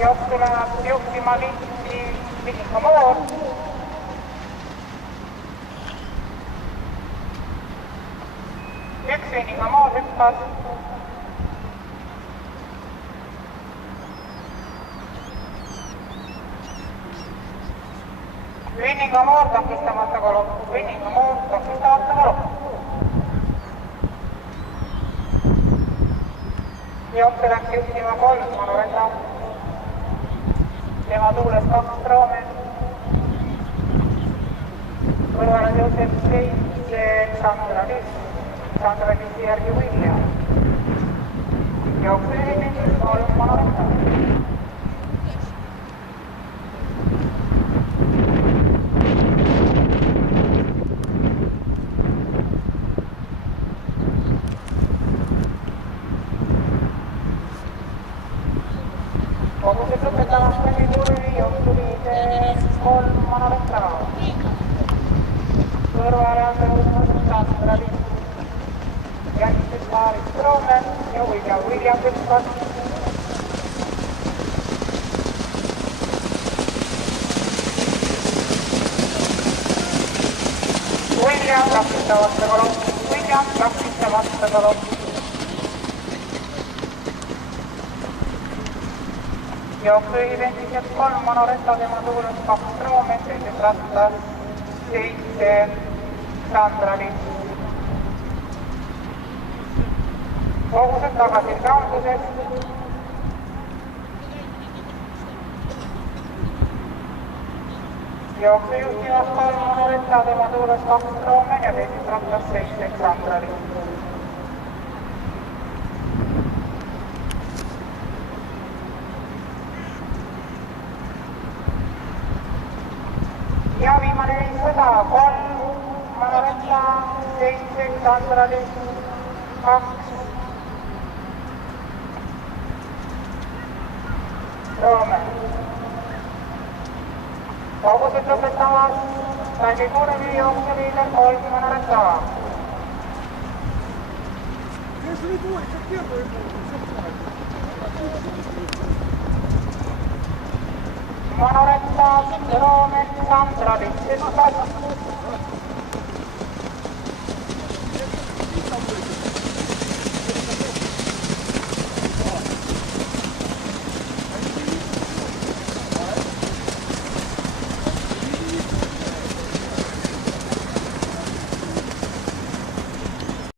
jooksu läheb juhtima Liisi Vihnikamoor. Üks Vihnikamoor hüppas. Vihnikamoor takistamata galopp. Vihnikamoor takistamata galopp. Jooksu läks juhtima 3 Manuela. Tema tuules 2 Roome. Kõrvale tõuseb 7 Sandra Liisi järgi William. Jooksu esimeses 3 Manuela. Kogused lõpetavad kurvi, jooksu viides 3 Manuela. Kõrvale on tõusnud Sandra Liisi. Järgmises paaris Roome ja William hüppas. William takistamata galopp. Jooksu esimeses 3 Manuela, tema tuules 2 Roome, teises rattas 7 Sandra Liisi. Kogused tagasi raamduses. Jooksu juhtimas 3 Manuela, tema tuules 2 Roome ja teises rattas 7 Sandra Liisi. Ja viimane 500, 3 Manuela, 7 Sandra Liisi, 2 Roome. Kogused lõpetamas läbi kurvi, jooksu liider 3 Manuela. Manuela, Roome, Sandra Liisi.